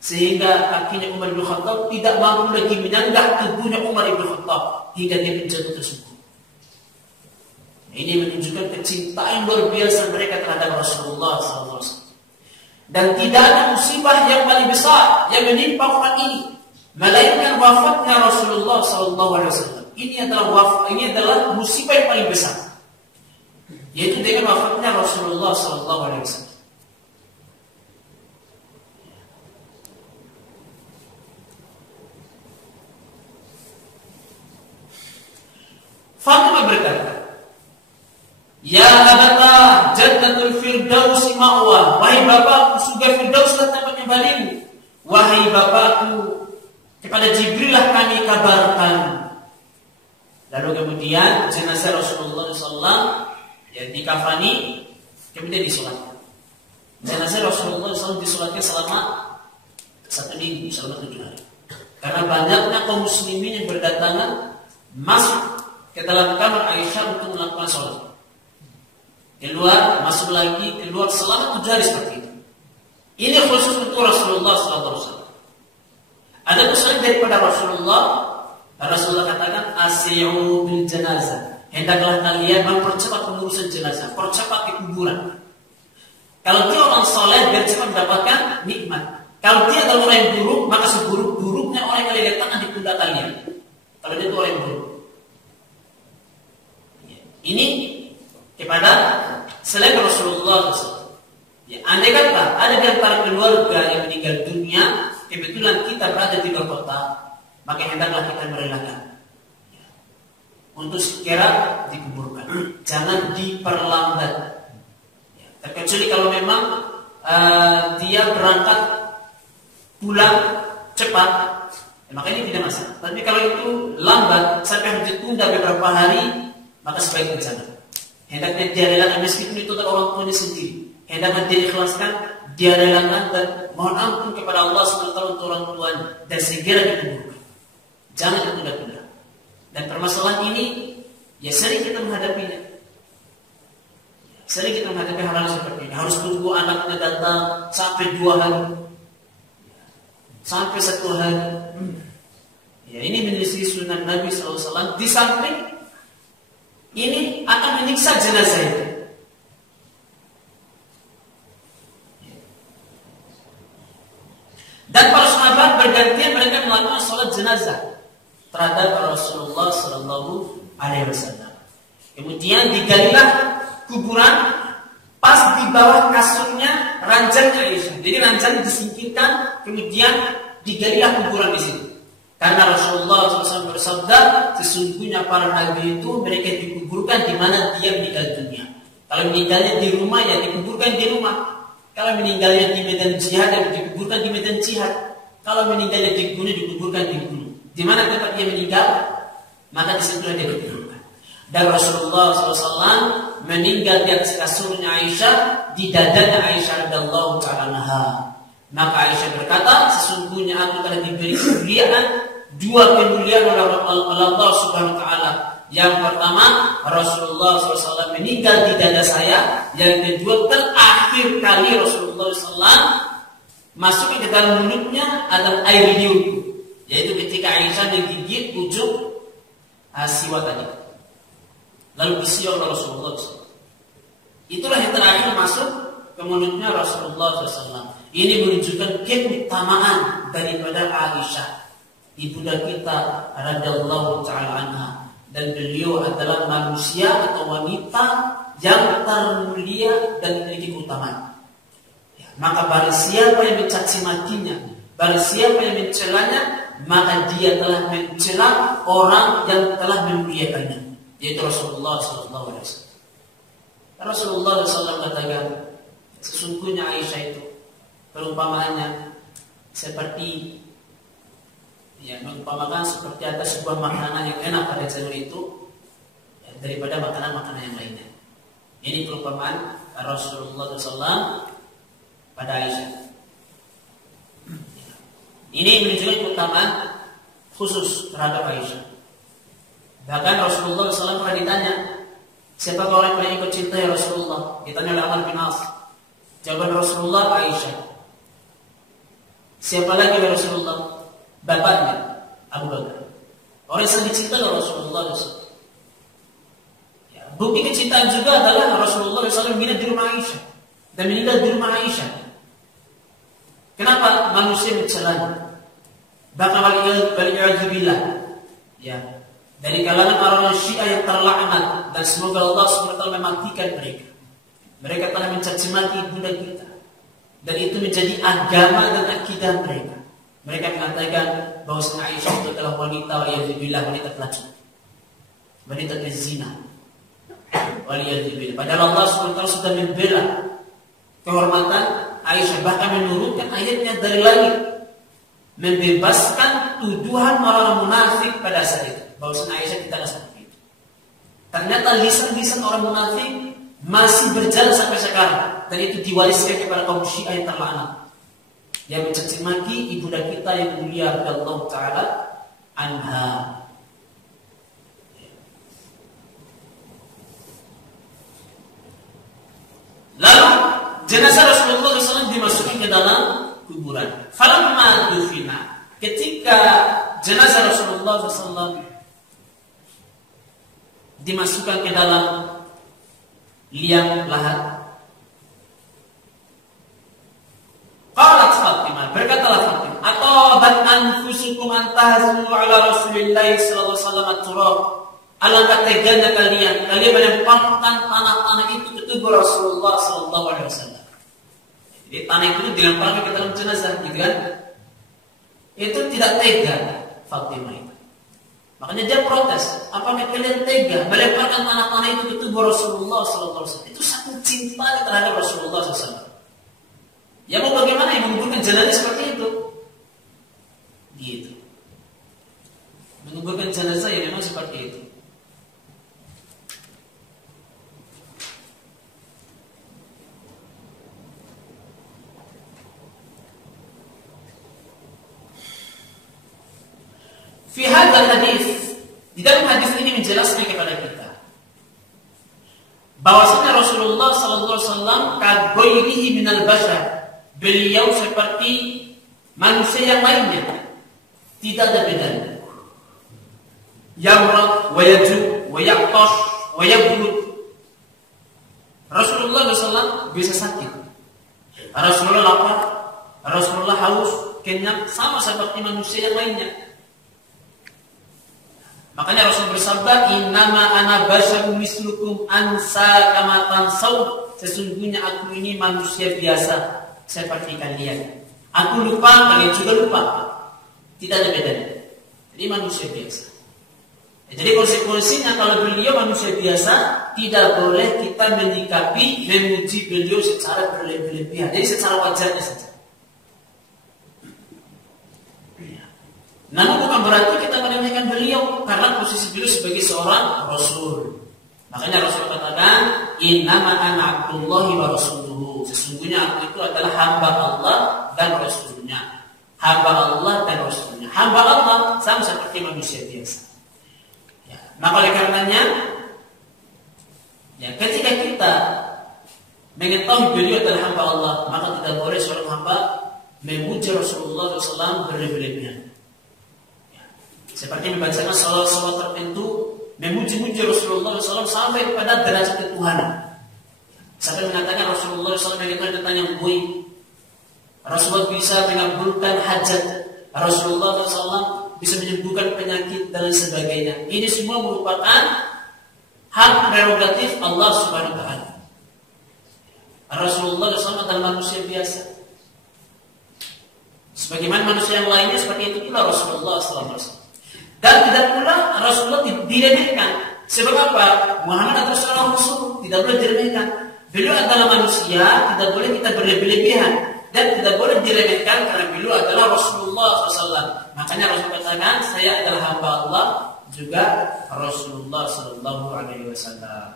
sehingga akhirnya Umar bin Khattab tidak mampu lagi menyanggah tubuhnya Umar bin Khattab hingga dia menjatuh tersebut. Ini menunjukkan kecintaan luar biasa mereka terhadap Rasulullah SAW. Dan tidak ada musibah yang paling besar yang menimpa umat ini melainkan wafatnya Rasulullah SAW. Ini adalah musibah yang paling besar, yaitu dengan wafatnya Rasulullah SAW. Fatimah berkata, "Ya abata, jannatul firdaus ma'wa." Wahai bapakku, surga firdauslah tempatnya bagimu. Wahai bapakku, kepada Jibrillah kami kabarkan. Lalu kemudian jenazah Rasulullah SAW yang dikafani, kemudian disolatkan. Jenazah Rasulullah SAW disolatkan selama 1 minggu, selama 7 hari. Karena banyaknya kaum muslimin yang berdatangan masuk ke dalam kamar Aisyah untuk melakukan sholat. Keluar, masuk lagi, keluar selama 7 hari seperti itu. Ini khusus untuk Rasulullah SAW. Ada pesan daripada Rasulullah katakan, "Asyi'u bil janazah." Hendaklah kalian mempercepat pengurusan jenazah, percepat di kuburan. Kalau dia orang soleh, biar cepat mendapatkan nikmat. Kalau dia adalah orang yang buruk, maka seburuk-buruknya orang yang kalian letakkan di pundak kalian. Kalau dia itu orang yang buruk. Ini kepada selain Rasulullah SAW. Ya, andai kata ada di antara keluarga yang meninggal dunia, kebetulan kita berada di luar kota, maka hendaklah kita merelakan untuk segera dikuburkan. Jangan diperlambat. Ya, terkecuali kalau memang dia berangkat pulang cepat, ya, maka ini tidak masalah. Tapi kalau itu lambat sampai harus ditunda beberapa hari, maka sebaiknya jangan. Hendaknya dia relakan, meskipun itu adalah orang tuanya sendiri. Hendaknya dia ikhlaskan, dia relakan dan mohon ampun kepada Allah SWT untuk orang tuanya dan segera dikuburkan. Jangan ditunda-tunda. Dan permasalahan ini ya sering kita menghadapinya. Sering kita menghadapi hal-hal seperti ini. Harus tunggu anaknya datang sampai 2 hari, sampai 1 hari. Ya, ini menyelisih sunnah Nabi SAW. Di samping ini akan menyiksa jenazah itu. Dan para sahabat bergantian mereka melakukan sholat jenazah terhadap Rasulullah SAW. Kemudian digalilah kuburan pas di bawah kasurnya ranjangnya Aisyah. Jadi ranjangnya disingkirkan, kemudian digalilah kuburan di situ. Karena Rasulullah SAW bersabda, sesungguhnya para nabi itu mereka dikuburkan di mana dia meninggal dunia. Kalau meninggalnya di rumah, ya dikuburkan di rumah. Kalau meninggalnya di medan jihad, ya dikuburkan di medan jihad. Kalau meninggalnya di gunung, dikuburkan di gunung. Di mana tempat dia meninggal, maka di situlah dia dikuburkan. Dan Rasulullah SAW meninggal di atas kasurnya Aisyah, di dadanya Aisyah radhiyallahu ta'ala anha. Maka Aisyah berkata, sesungguhnya aku telah diberi kemuliaan, 2 kemuliaan oleh Allah Subhanahu wa Ta'ala. Yang pertama, Rasulullah SAW meninggal di dada saya. Yang kedua, terakhir kali Rasulullah SAW masuk ke dalam mulutnya adalah air liurku, yaitu ketika Aisyah menggigit ujung siwak tadi, lalu disiul oleh Rasulullah SAW. Itulah yang terakhir masuk ke mulutnya Rasulullah SAW. Ini menunjukkan keutamaan daripada Aisyah, ibunda kita radhiyallahu ta'ala anha. Dan beliau adalah manusia atau wanita yang termulia dan memiliki keutamaan. Ya, maka barang siapa yang mencaci makinya, barang siapa yang mencelanya, maka dia telah mencela orang yang telah memuliakannya, yaitu Rasulullah SAW. Rasulullah SAW katakan, sesungguhnya Aisyah itu perumpamaannya seperti, ya, mengumpamakan seperti ada sebuah makanan yang enak pada zaman itu, ya, daripada makanan-makanan yang lainnya. Ini perumpamaan Rasulullah SAW pada Aisyah. Ini menunjukkan keutamaan khusus terhadap Aisyah. Bahkan Rasulullah SAW pernah ditanya, siapa orang yang paling ikut cinta ya Rasulullah? Ditanya oleh Amr bin As. Jawaban Rasulullah, Aisyah. Siapa lagi ya Rasulullah? Bapaknya Abu Bakar. Orang yang sangat dicintai oleh Rasulullah SAW. Ya, bukti kecintaan juga adalah Rasulullah SAW menginap di rumah Aisyah dan meninggal di rumah Aisyah. Kenapa manusia mencelanya? bahkan waliyadzubillah, ya, dari kalangan orang Syiah yang terlaknat, dan semoga Allah SWT mematikan mereka. Mereka telah mencaci maki ibunda kita, dan itu menjadi agama dan akidah mereka. Mereka mengatakan bahwa Aisyah itu adalah wanita, waliyadzubillah, wanita pelacur, wanita pezina, waliyadzubillah. Padahal Allah SWT sudah membela kehormatan Aisyah, bahkan menurunkan ayatnya dari langit, membebaskan tuduhan orang munafik pada saat itu, bahwa Aisyah tidaklah seperti itu. Ternyata lisan-lisan orang munafik masih berjalan sampai sekarang, dan itu diwariskan kepada kaum Syiah yang terlaknat, yang mencaci maki ibunda kita yang mulia radhiyallahu taala anha. Lalu jenazah Rasulullah SAW dimasukkan ke dalam kuburan. Falamma dufina, ketika jenazah Rasulullah SAW dimasukkan ke dalam liang lahat, qalat Fatimah, berkatalah Fatimah, atabat anfusukum antahzu ala Rasulillah sallallahu alaihi wasallam at-turab. Alangkah teganya kalian melemparkan tanah-tanah itu ke tubuh Rasulullah sallallahu alaihi wasallam. Jadi tanah itu dilemparkan ke dalam jenazah, gitu kan? Itu tidak tega Fatimah itu. Makanya dia protes, apakah kalian tega melemparkan tanah-tanah itu ke tubuh Rasulullah SAW? Itu sangat cinta terhadap Rasulullah SAW. Ya mau bagaimana yang menguburkan jenazah seperti itu? Gitu. Menguburkan jenazah ya memang seperti itu. Fi hadzal hadis, di dalam hadis ini menjelaskan kepada kita bahwasanya Rasulullah sallallahu alaihi wasallam kaghairihi minal bashar, beliau seperti manusia yang lainnya, tidak ada bedanya. Yamrad wa yaju wa yaqtash wa yabud. Rasulullah SAW bisa sakit, Rasulullah lapar, Rasulullah haus, kenyang, sama seperti manusia yang lainnya. Makanya Rasul bersabda, innama ana basyarun mislukum ansa kama tansau. Sesungguhnya aku ini manusia biasa seperti kalian. Aku lupa, kalian juga lupa. Tidak ada bedanya. Jadi manusia biasa. Jadi konsekuensinya kalau beliau manusia biasa, tidak boleh kita menyikapi, memuji beliau secara berlebihan. Jadi secara wajarnya saja. Namun bukan berarti kita meremehkan beliau, karena posisi beliau sebagai seorang Rasul. Makanya Rasul katakan, innama ana abdullahi wa rasuluhu. Sesungguhnya aku itu adalah hamba Allah dan Rasulnya. Hamba Allah dan Rasulnya. Hamba Allah sama seperti manusia biasa. Ya. Maka oleh karenanya, ya, ketika kita mengetahui beliau adalah hamba Allah, maka tidak boleh seorang hamba memuji Rasulullah SAW berlebihan. Seperti membacakan salawat-salawat tertentu, memuji-muji Rasulullah SAW sampai kepada derajat ketuhanan. Sampai mengatakan Rasulullah SAW mengatakan tentang yang baik. Rasulullah bisa mengabulkan hajat. Rasulullah SAW bisa menyembuhkan penyakit dan sebagainya. Ini semua merupakan hak prerogatif Allah Subhanahu Wa Taala. Rasulullah SAW adalah manusia biasa. Sebagaimana manusia yang lainnya, seperti itu pula Rasulullah SAW. Dan tidak pula Rasulullah diremehkan. Sebab apa? Muhammad adalah seorang Rasul, tidak boleh diremehkan. Beliau adalah manusia, tidak boleh kita berlebihan. Dan tidak boleh diremehkan karena beliau adalah Rasulullah SAW. Makanya Rasul katakan, saya adalah hamba Allah, juga Rasulullah SAW.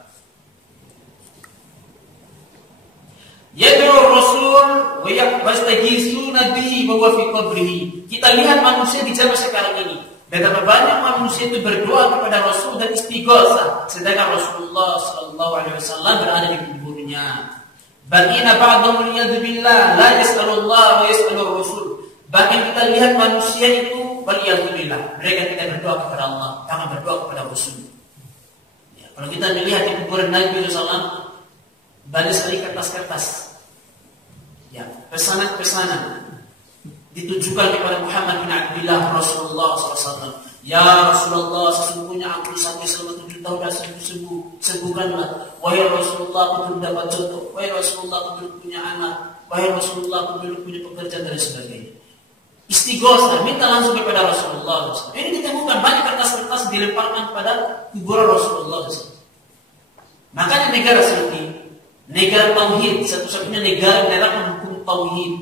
Yad'u Rasul wa yastaghithuna bihi wa huwa fi qabrihi. Kita lihat manusia di zaman sekarang ini. Betapa banyak manusia itu berdoa kepada Rasul dan istighosah, sedangkan Rasulullah SAW berada di kuburnya. Baqina ba'dhum liyadzubillah la yas'alullah wa yas'alur Rasul. Bahkan kita lihat manusia itu waliyadzubillah, mereka tidak berdoa kepada Allah, bahkan berdoa kepada Rasul. Ya, kalau kita melihat di kuburan Nabi SAW, banyak sekali kertas-kertas, ya, pesanan-pesanan ditujukan kepada Muhammad bin Abdullah Rasulullah SAW. Ya Rasulullah, sesungguhnya aku sampai selama 7 tahun dan sembuhkanlah. Wahai Rasulullah, aku belum dapat jodoh. Wahai Rasulullah, aku belum punya anak. Wahai Rasulullah, aku belum punya pekerjaan dan sebagainya. Istighosah, minta langsung kepada Rasulullah SAW. Ini ditemukan banyak kertas-kertas dilemparkan kepada kuburan Rasulullah SAW. Makanya negara seperti negara tauhid, satu-satunya negara menerapkan hukum tauhid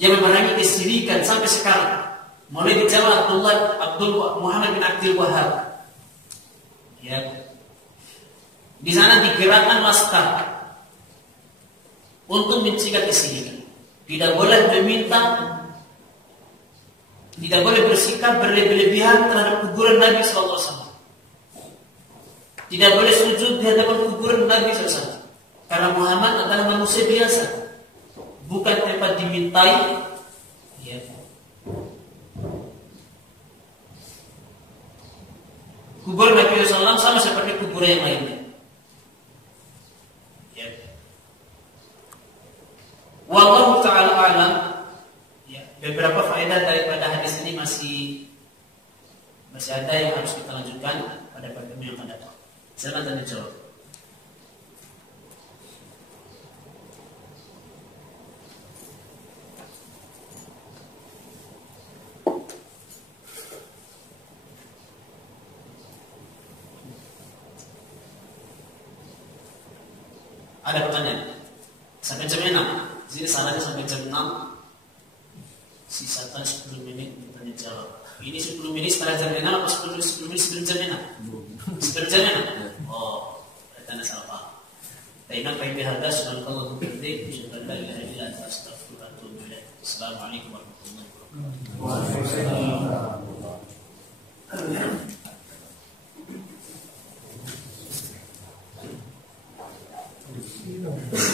yang memerangi kesyirikan sampai sekarang. Mulai di zaman Muhammad bin Abdul Wahab. Ya. Di sana digerakkan laskar untuk mencegah kesyirikan. Tidak boleh meminta, tidak boleh bersikap berlebih-lebihan terhadap kuburan Nabi SAW. Tidak boleh sujud di hadapan kuburan Nabi SAW. Karena Muhammad adalah manusia biasa, bukan tempat dimintai. Ya. Kuburan Nabi SAW sama seperti kuburan yang lainnya. Ya. Wallahu ta'ala alam. Ya. Beberapa faedah daripada hadis ini masih ada yang harus kita lanjutkan pada pertemuan yang akan datang. Silakan tanya jawab. Ada pertanyaan? Sampai jam 6. Jadi salahnya sampai jam 6. Sisakan 10 menit bertanya jawab. Ini 10 menit setelah jam 6 atau 10 menit sebelum jam 6? Sebelum jam 6? Oh, bertanya salah paham. Ta'inak baik bihada, subhanakallahu bihamdik, asyhadu an la ilaha illa anta, astaghfiruka wa atubu ilaik. Assalamualaikum warahmatullahi wabarakatuh. Waalaikumsalam.